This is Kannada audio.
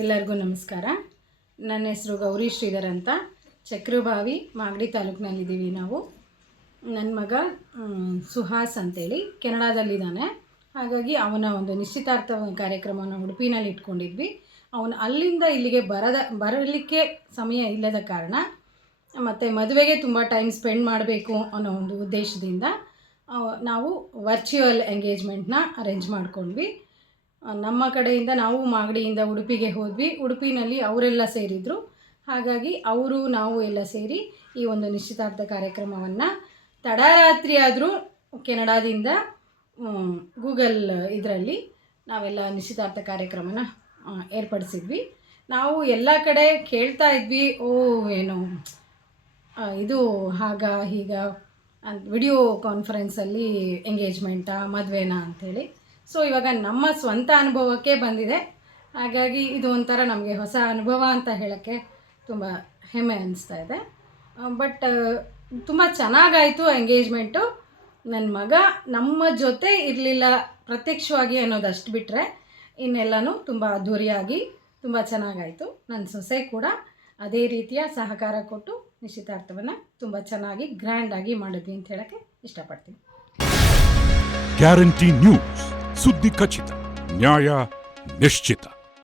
ಎಲ್ಲರಿಗೂ ನಮಸ್ಕಾರ. ನನ್ನ ಹೆಸರು ಗೌರಿ ಶ್ರೀಧರ್ ಅಂತ. ಚಕ್ರಭಾವಿ ಮಾಗಡಿ ತಾಲೂಕಿನಲ್ಲಿದ್ದೀವಿ ನಾವು. ನನ್ನ ಮಗ ಸುಹಾಸ್ ಅಂತೇಳಿ ಕೆನಡಾದಲ್ಲಿದ್ದಾನೆ. ಹಾಗಾಗಿ ಅವನ ಒಂದು ನಿಶ್ಚಿತಾರ್ಥ ಕಾರ್ಯಕ್ರಮವನ್ನು ಉಡುಪಿನಲ್ಲಿ ಇಟ್ಕೊಂಡಿದ್ವಿ. ಅವನು ಅಲ್ಲಿಂದ ಇಲ್ಲಿಗೆ ಬರಲಿಕ್ಕೆ ಸಮಯ ಇಲ್ಲದ ಕಾರಣ ಮತ್ತು ಮದುವೆಗೆ ತುಂಬ ಟೈಮ್ ಸ್ಪೆಂಡ್ ಮಾಡಬೇಕು ಅನ್ನೋ ಒಂದು ಉದ್ದೇಶದಿಂದ ನಾವು ವರ್ಚುವಲ್ ಎಂಗೇಜ್ಮೆಂಟ್ನ ಅರೇಂಜ್ ಮಾಡ್ಕೊಂಡ್ವಿ. ನಮ್ಮ ಕಡೆಯಿಂದ ನಾವು ಮಾಗಡಿಯಿಂದ ಉಡುಪಿಗೆ ಹೋದ್ವಿ. ಉಡುಪಿನಲ್ಲಿ ಅವರೆಲ್ಲ ಸೇರಿದರು. ಹಾಗಾಗಿ ಅವರು ನಾವು ಎಲ್ಲ ಸೇರಿ ಈ ಒಂದು ನಿಶ್ಚಿತಾರ್ಥ ಕಾರ್ಯಕ್ರಮವನ್ನು ತಡರಾತ್ರಿ ಆದರೂ ಕೆನಡಾದಿಂದ ಗೂಗಲ್ ಇದರಲ್ಲಿ ನಾವೆಲ್ಲ ನಿಶ್ಚಿತಾರ್ಥ ಕಾರ್ಯಕ್ರಮನ ಏರ್ಪಡಿಸಿದ್ವಿ. ನಾವು ಎಲ್ಲ ಕಡೆ ಕೇಳ್ತಾ ಇದ್ವಿ, ಏನು ಇದು ಹೀಗ ಅಂತ ವಿಡಿಯೋ ಕಾನ್ಫರೆನ್ಸಲ್ಲಿ ಎಂಗೇಜ್ಮೆಂಟಾ ಮದುವೆನಾ ಅಂಥೇಳಿ. ಸೊ ಇವಾಗ ನಮ್ಮ ಸ್ವಂತ ಅನುಭವಕ್ಕೆ ಬಂದಿದೆ. ಹಾಗಾಗಿ ಇದು ಒಂಥರ ನಮಗೆ ಹೊಸ ಅನುಭವ ಅಂತ ಹೇಳೋಕ್ಕೆ ತುಂಬ ಹೆಮ್ಮೆ ಅನ್ನಿಸ್ತಾ ಇದೆ. ಬಟ್ ತುಂಬ ಚೆನ್ನಾಗಾಯಿತು ಎಂಗೇಜ್ಮೆಂಟು. ನನ್ನ ಮಗ ನಮ್ಮ ಜೊತೆ ಇರಲಿಲ್ಲ ಪ್ರತ್ಯಕ್ಷವಾಗಿ ಅನ್ನೋದಷ್ಟು ಬಿಟ್ಟರೆ ಇನ್ನೆಲ್ಲನೂ ತುಂಬ ಅದ್ಧೂರಿಯಾಗಿ ತುಂಬ ಚೆನ್ನಾಗಾಯಿತು. ನನ್ನ ಸೊಸೆ ಕೂಡ ಅದೇ ರೀತಿಯ ಸಹಕಾರ ಕೊಟ್ಟು ನಿಶ್ಚಿತಾರ್ಥವನ್ನು ತುಂಬ ಚೆನ್ನಾಗಿ ಗ್ರ್ಯಾಂಡಾಗಿ ಮಾಡಿದ್ವಿ ಅಂತ ಹೇಳೋಕ್ಕೆ ಇಷ್ಟಪಡ್ತೀನಿ. ಗ್ಯಾರಂಟಿ ನ್ಯೂಸ್, ಸುದ್ದಿ ಖಚಿತ, ನ್ಯಾಯ ನಿಶ್ಚಿತ.